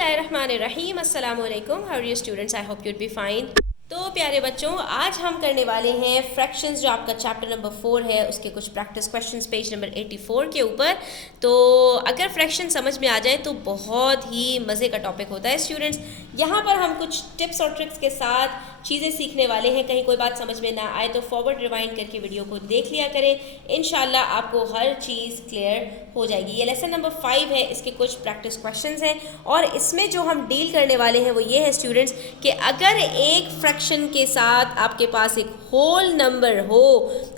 बिस्मिल्लाहिर्रहमानिर्रहीम अस्सलाम वालेकुम। How are you students, I hope you'd be fine. तो प्यारे बच्चों, आज हम करने वाले हैं फ्रैक्शंस, जो आपका चैप्टर नंबर 4 है, उसके कुछ प्रैक्टिस क्वेश्चंस पेज नंबर 84 के ऊपर। तो अगर फ्रैक्शन समझ में आ जाए तो बहुत ही मज़े का टॉपिक होता है स्टूडेंट्स। यहाँ पर हम कुछ टिप्स और ट्रिक्स के साथ चीज़ें सीखने वाले हैं। कहीं कोई बात समझ में ना आए तो फॉरवर्ड रिवाइंड करके वीडियो को देख लिया करें। इंशाल्लाह आपको हर चीज़ क्लियर हो जाएगी। ये लेसन नंबर 5 है, इसके कुछ प्रैक्टिस क्वेश्चंस हैं और इसमें जो हम डील करने वाले हैं वो ये है स्टूडेंट्स कि अगर एक फ्रैक्शन के साथ आपके पास एक होल नंबर हो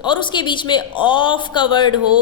और उसके बीच में ऑफ का वर्ड हो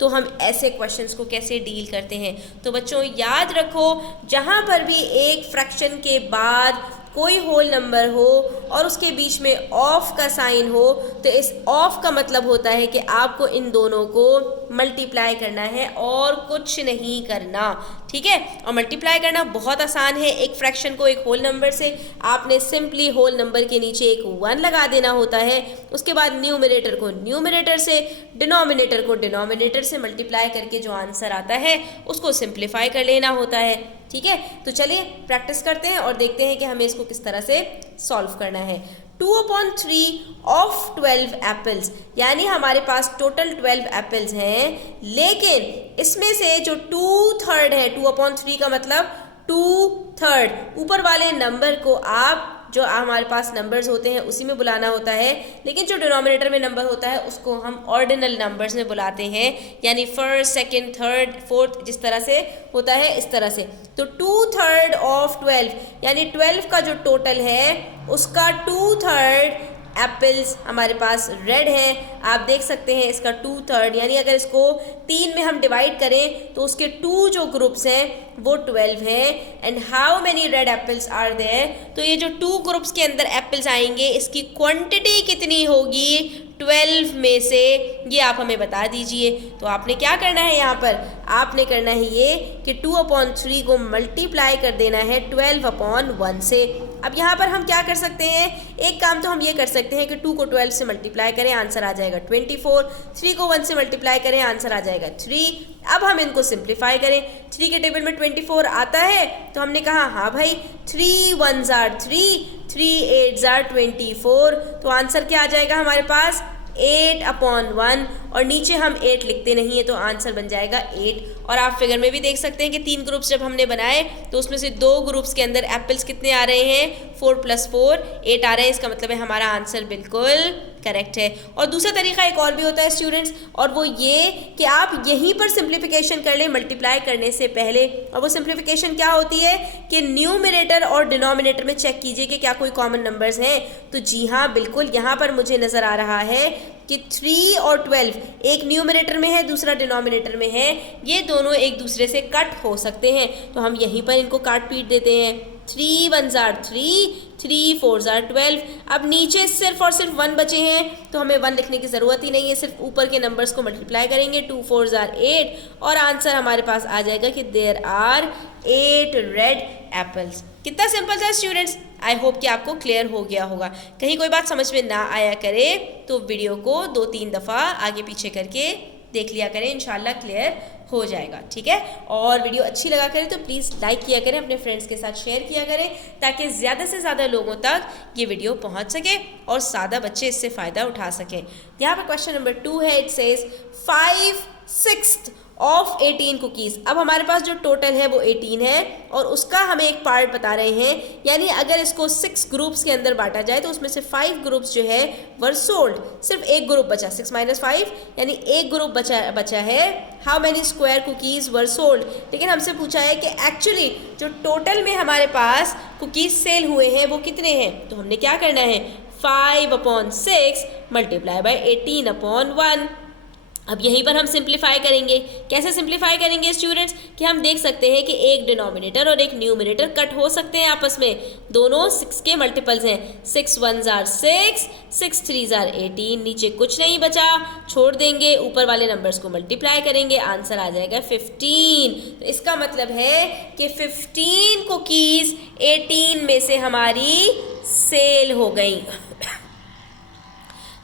तो हम ऐसे क्वेश्चंस को कैसे डील करते हैं। तो बच्चों याद रखो, जहाँ पर भी एक फ्रैक्शन के बाद कोई होल नंबर हो और उसके बीच में ऑफ का साइन हो तो इस ऑफ का मतलब होता है कि आपको इन दोनों को मल्टीप्लाई करना है और कुछ नहीं करना, ठीक है। और मल्टीप्लाई करना बहुत आसान है। एक फ्रैक्शन को एक होल नंबर से आपने सिंपली होल नंबर के नीचे एक 1 लगा देना होता है। उसके बाद न्यूमरेटर को न्यूमरेटर से, डिनोमिनेटर को डिनोमिनेटर से मल्टीप्लाई करके जो आंसर आता है उसको सिंप्लीफाई कर लेना होता है, ठीक है। तो चलिए प्रैक्टिस करते हैं और देखते हैं कि हमें इसको किस तरह से सॉल्व करना है। 2/3 ऑफ 12 एप्पल्स, यानी हमारे पास टोटल 12 एप्पल्स हैं, लेकिन इसमें से जो 2/3 है, 2/3 का मतलब 2/3, ऊपर वाले नंबर को आप जो हमारे पास नंबर्स होते हैं उसी में बुलाना होता है, लेकिन जो डिनोमिनेटर में नंबर होता है उसको हम ऑर्डिनल नंबर्स में बुलाते हैं, यानी फर्स्ट, सेकंड, थर्ड, फोर्थ, जिस तरह से होता है इस तरह से। तो 2/3 ऑफ 12 यानी 12 का जो टोटल है उसका 2/3 एप्पल्स हमारे पास रेड है। आप देख सकते हैं इसका 2/3, यानी अगर इसको 3 में हम डिवाइड करें तो उसके 2 जो ग्रुप्स हैं वो 12 हैं। And how many red apples are there, तो ये जो 2 ग्रुप्स के अंदर एप्पल्स आएंगे इसकी क्वांटिटी कितनी होगी 12 में से, ये आप हमें बता दीजिए। तो आपने क्या करना है, यहाँ पर आपने करना है ये कि 2/3 को मल्टीप्लाई कर देना है 12/1 से। अब यहाँ पर हम क्या कर सकते हैं, एक काम तो हम ये कर सकते हैं कि 2 को 12 से मल्टीप्लाई करें, आंसर आ जाएगा 24। 3 को 1 से मल्टीप्लाई करें, आंसर आ जाएगा 3। अब हम इनको सिंप्लीफाई करें। 3 के टेबल में 24 आता है तो हमने कहा हाँ भाई 3 1s are 3, 3 8s are 24, तो आंसर क्या आ जाएगा हमारे पास 8/1, और नीचे हम 8 लिखते नहीं है तो आंसर बन जाएगा 8। और आप फिगर में भी देख सकते हैं कि 3 ग्रुप्स जब हमने बनाए तो उसमें से 2 ग्रुप्स के अंदर एप्पल्स कितने आ रहे हैं, 4 + 4 8 आ रहे हैं। इसका मतलब है हमारा आंसर बिल्कुल करेक्ट है। और दूसरा तरीका एक और भी होता है स्टूडेंट्स, और वो ये कि आप यहीं पर सिंप्लीफिकेशन कर लें मल्टीप्लाई करने से पहले। और वो सिंप्लीफिकेशन क्या होती है कि न्यूमरेटर और डिनोमिनेटर में चेक कीजिए कि क्या कोई कॉमन नंबर्स हैं। तो जी हाँ, बिल्कुल यहाँ पर मुझे नज़र आ रहा है कि 3 और 12 एक न्यूमरेटर में है, दूसरा डिनोमिनेटर में है, ये दोनों एक दूसरे से कट हो सकते हैं। तो हम यहीं पर इनको काट पीट देते हैं। 3 1s are 3, 3 4s are 12। अब नीचे सिर्फ और सिर्फ 1 बचे हैं तो हमें 1 लिखने की ज़रूरत ही नहीं है, सिर्फ ऊपर के नंबर्स को मल्टीप्लाई करेंगे। 2 4s are 8 और आंसर हमारे पास आ जाएगा कि देयर आर 8 रेड एप्पल्स। कितना सिंपल था स्टूडेंट्स, आई होप कि आपको क्लियर हो गया होगा। कहीं कोई बात समझ में ना आया करे तो वीडियो को 2-3 दफ़ा आगे पीछे करके देख लिया करें, इंशाल्लाह क्लियर हो जाएगा, ठीक है। और वीडियो अच्छी लगा करें तो प्लीज़ लाइक किया करें, अपने फ्रेंड्स के साथ शेयर किया करें ताकि ज़्यादा से ज़्यादा लोगों तक ये वीडियो पहुंच सके और सादा बच्चे इससे फ़ायदा उठा सकें। यहाँ पर क्वेश्चन नंबर 2 है, इट सेज 5/6 ऑफ 18 कुकीज़। अब हमारे पास जो टोटल है वो 18 है और उसका हमें एक पार्ट बता रहे हैं, यानी अगर इसको 6 ग्रुप्स के अंदर बांटा जाए तो उसमें से 5 ग्रुप्स जो है वर सोल्ड, सिर्फ एक ग्रुप बचा, 6 - 5 यानी एक ग्रुप बचा है। How many square cookies were sold, लेकिन हमसे पूछा है कि एक्चुअली जो टोटल में हमारे पास कुकीज़ सेल हुए हैं वो कितने हैं। तो हमने क्या करना है, 5/6 मल्टीप्लाई बाय 18/1। अब यहीं पर हम सिंप्लीफाई करेंगे। कैसे सिंप्लीफाई करेंगे स्टूडेंट्स, कि हम देख सकते हैं कि एक डिनोमिनेटर और एक न्यूमरेटर कट हो सकते हैं आपस में, दोनों 6 के मल्टीपल्स हैं। 6 1s are 6, 6 3s are 18, नीचे कुछ नहीं बचा, छोड़ देंगे, ऊपर वाले नंबर्स को मल्टीप्लाई करेंगे, आंसर आ जाएगा 15। तो इसका मतलब है कि 15 कुकीज़ 18 में से हमारी सेल हो गई।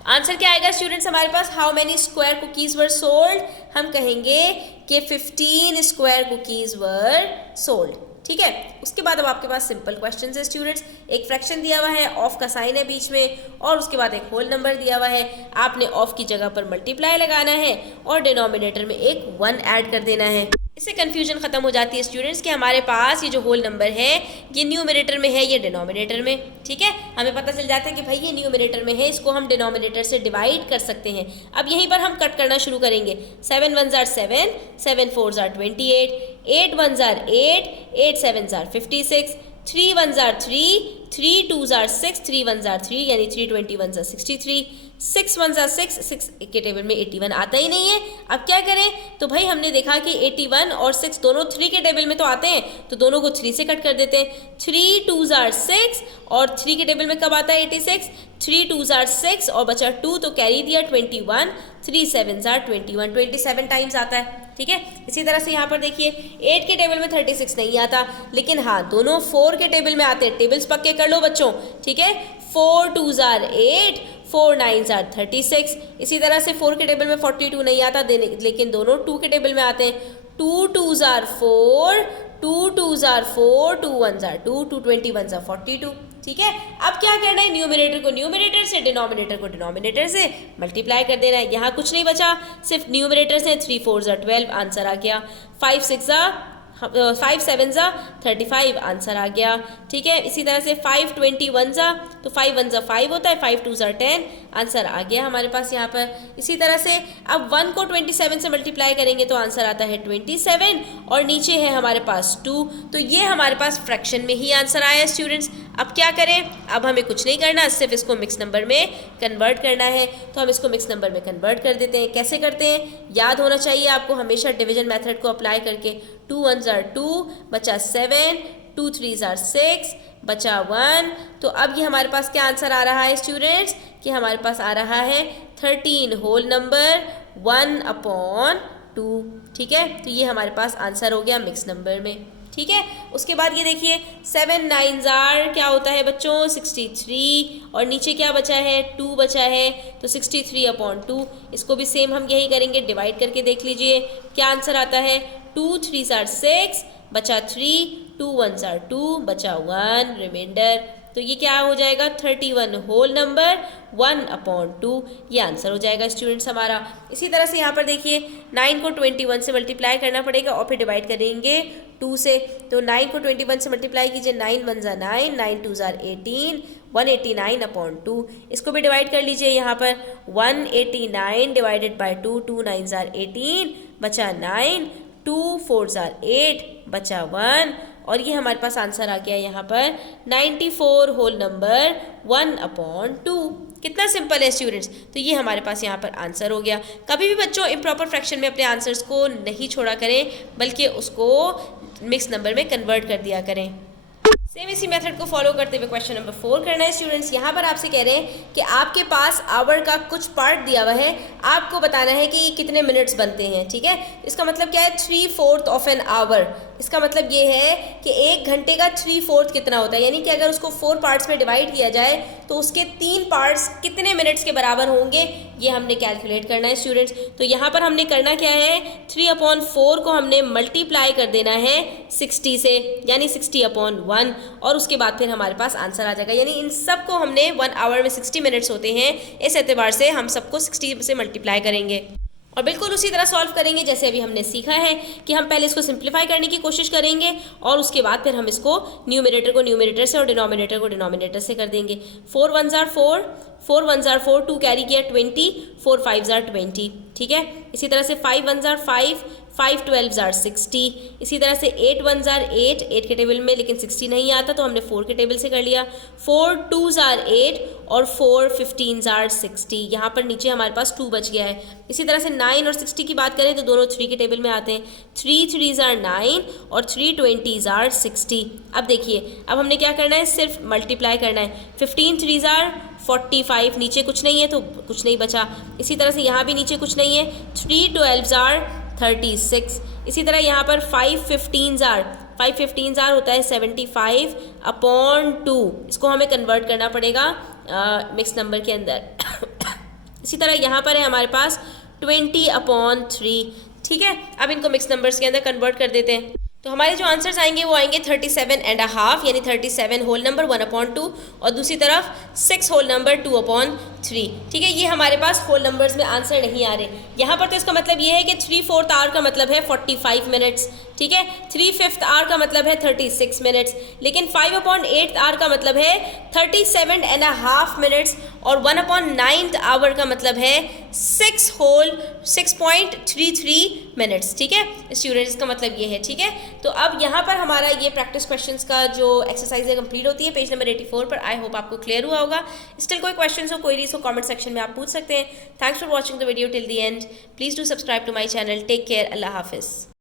आंसर क्या आएगा स्टूडेंट्स हमारे पास, how many square cookies were sold, हम कहेंगे कि 15 स्क्वायर कुकीज़ वर सोल्ड। ठीक है। उसके बाद अब आपके पास सिंपल क्वेश्चन है स्टूडेंट्स। एक फ्रैक्शन दिया हुआ है, ऑफ का साइन है बीच में, और उसके बाद एक होल नंबर दिया हुआ है। आपने ऑफ की जगह पर मल्टीप्लाई लगाना है और डिनोमिनेटर में एक 1 ऐड कर देना है। इससे कंफ्यूजन खत्म हो जाती है स्टूडेंट्स कि हमारे पास ये जो होल नंबर है ये न्यूमरेटर में है, ये डिनोमिनेटर में, ठीक है। हमें पता चल जाता है कि भाई ये न्यूमरेटर में है, इसको हम डिनोमिनेटर से डिवाइड कर सकते हैं। अब यहीं पर हम कट करना शुरू करेंगे। 7 1 jar 7, 7 4 jar 28, 8 1 jar 8, 8 7 jar 56, 3 1 jar 3, 3 2 jar 6, 3 1 jar 3 यानी 3 21 जार 63, 6 1 जार 6, 6 के टेबल में 81 आता ही नहीं है। अब क्या करें? तो भाई हमने देखा कि 81 और 6 दोनों 3 के टेबल में तो आते हैं, तो दोनों को 3 से कट कर देते हैं। 3 2 जार 6 और 3 के टेबल में कब आता है 86, 3 2 जार 6 और बचा 2 तो कैरी दिया 21, 3 7 जार 21, 27 टाइम्स आता है, ठीक है। इसी तरह से यहाँ पर देखिए 8 के टेबल में 36 नहीं आता, लेकिन हाँ दोनों 4 के टेबल में आते हैं। टेबल्स पक्के कर लो बच्चों, ठीक है। 4 2 जार 8, 4 9 जार 36। इसी तरह से 4 के टेबल में 42 नहीं आता, लेकिन दोनों 2 के टेबल में आते हैं। 2 2 जार 4, 2 2 जार 4, 2 1 जार 2, 2 21 जार 42, ठीक है। अब क्या करना है? न्यूमरेटर को न्यूमरेटर से, डिनोमिनेटर को डिनोमिनेटर से मल्टीप्लाई कर देना है। यहाँ कुछ नहीं बचा, सिर्फ न्यूमरेटर से। 3 4 जार 12 आंसर आ गया, 5 6 जार 5 7 ज़ा 35 आंसर आ गया, ठीक है। इसी तरह से 5 21 ज़ा, तो 5 1 ज़ा 5 होता है, 5 2 ज़ा 10 आंसर आ गया हमारे पास यहाँ पर। इसी तरह से अब 1 को 27 से मल्टीप्लाई करेंगे तो आंसर आता है 27 और नीचे है हमारे पास 2, तो ये हमारे पास फ्रैक्शन में ही आंसर आया स्टूडेंट्स। अब क्या करें? अब हमें कुछ नहीं करना, सिर्फ इसको मिक्स नंबर में कन्वर्ट करना है। तो हम इसको मिक्स नंबर में कन्वर्ट कर देते हैं। कैसे करते हैं याद होना चाहिए आपको हमेशा, डिवीजन मेथड को अप्लाई करके। 2 1 ज़ार 2 बचा 7, 2 3 ज़ार 6 बचा 1। तो अब ये हमारे पास क्या आंसर आ रहा है स्टूडेंट्स कि हमारे पास आ रहा है 13 होल नंबर 1/2, ठीक है। तो ये हमारे पास आंसर हो गया मिक्स नंबर में, ठीक है। उसके बाद ये देखिए 7 9 ज़ार क्या होता है बच्चों 63, और नीचे क्या बचा है 2 बचा है, तो 63/2। इसको भी सेम हम यही करेंगे, डिवाइड करके देख लीजिए क्या आंसर आता है। 2 3 ज़ार 6 बचा 3, 2 1 ज़ार 2 बचा 1 रिमाइंडर। तो ये क्या हो जाएगा 31 होल नंबर 1/2, ये आंसर हो जाएगा स्टूडेंट्स हमारा। इसी तरह से यहाँ पर देखिए 9 को 21 से मल्टीप्लाई करना पड़ेगा और फिर डिवाइड करेंगे 2 से। तो 9 को 21 से मल्टीप्लाई कीजिए, 9 1 ज़ार 9, 9 2 ज़ार 18, 189/2। इसको भी डिवाइड कर लीजिए यहाँ पर 189 डिवाइडेड बाई 2, 2 9 ज़ार 18 बचा 9, 2 4 ज़ार 8 बचा 1, और ये हमारे पास आंसर आ गया यहाँ पर 94 होल नंबर 1/2। कितना सिंपल है स्टूडेंट्स। तो ये हमारे पास यहाँ पर आंसर हो गया। कभी भी बच्चों इम्प्रॉपर फ्रैक्शन में अपने आंसर्स को नहीं छोड़ा करें, बल्कि उसको मिक्स नंबर में कन्वर्ट कर दिया करें। सेम इसी मेथड को फॉलो करते हुए क्वेश्चन नंबर 4 करना है स्टूडेंट्स। यहाँ पर आपसे कह रहे हैं कि आपके पास आवर का कुछ पार्ट दिया हुआ है, आपको बताना है कि कितने मिनट्स बनते हैं, ठीक है। इसका मतलब क्या है 3/4 ऑफ एन आवर। इसका मतलब ये है कि 1 घंटे का 3/4 कितना होता है, यानी कि अगर उसको 4 पार्ट्स में डिवाइड किया जाए तो उसके 3 पार्ट्स कितने मिनट्स के बराबर होंगे, ये हमने कैलकुलेट करना है स्टूडेंट्स। तो यहाँ पर हमने करना क्या है 3/4 को हमने मल्टीप्लाई कर देना है 60 से, यानी 60/1, और उसके बाद फिर हमारे पास आंसर आ जाएगा। यानी इन सब को हमने 1 आवर में 60 मिनट्स होते हैं, इस एतबार से हम सबको 60 से मल्टीप्लाई करेंगे और बिल्कुल उसी तरह सॉल्व करेंगे जैसे अभी हमने सीखा है कि हम पहले इसको सिंप्लीफाई करने की कोशिश करेंगे और उसके बाद फिर हम इसको न्यूमरेटर को न्यूमरेटर से और डिनोमिनेटर को डिनोमिनेटर से कर देंगे। 4 1 ज़ार 4, 4 1 ज़ार 4, 2 कैरी किया 20, 4 5 ज़ार 20, ठीक है। इसी तरह से 5 1 ज़ार 5, 5 12 ज़ार 60। इसी तरह से 8 1 ज़ार 8, 8 के टेबल में लेकिन 60 नहीं आता तो हमने 4 के टेबल से कर लिया। 4 2 ज़ार 8 और 4 15 ज़ार 60। यहाँ पर नीचे हमारे पास 2 बच गया है। इसी तरह से 9 और 60 की बात करें तो दोनों 3 के टेबल में आते हैं। 3 3 ज़ार 9 और 3 20 ज़ार 60। अब देखिए अब हमने क्या करना है, सिर्फ मल्टीप्लाई करना है। 15 3 ज़ार 45, नीचे कुछ नहीं है तो कुछ नहीं बचा। इसी तरह से यहाँ भी नीचे कुछ नहीं है। 3 12 ज़ार 36। इसी तरह यहाँ पर 5 15 ज़ार होता है 75/2। इसको हमें कन्वर्ट करना पड़ेगा मिक्स नंबर के अंदर। इसी तरह यहाँ पर है हमारे पास 20/3, ठीक है। अब इनको मिक्स नंबर्स के अंदर कन्वर्ट कर देते हैं। तो हमारे जो आंसर्स आएंगे वो आएंगे 37.5 यानी 37 होल नंबर 1/2 और दूसरी तरफ 6 होल नंबर 2/3। ठीक है, ये हमारे पास होल नंबर्स में आंसर नहीं आ रहे यहाँ पर। तो इसका मतलब ये है कि 3/4 आवर का मतलब है 45 मिनट्स। ठीक है, 3/5 आवर का मतलब है 36 मिनट्स, लेकिन 5/8 आवर का मतलब है 37.5 मिनट्स और 1/9 आवर का मतलब है 6.33 मिनट्स। ठीक है स्टूडेंट्स, का मतलब ये है। ठीक है, तो अब यहाँ पर हमारा ये प्रैक्टिस क्वेश्चंस का जो एक्सरसाइज है कंप्लीट होती है पेज नंबर 84 पर। आई होप आपको क्लियर हुआ होगा। स्टिल कोई क्वेश्चंस हो, क्वेरीज हो, कमेंट सेक्शन में आप पूछ सकते हैं। Thanks for watching the video till the end. Please do subscribe to my channel. Take care. अल्लाह हाफिज़।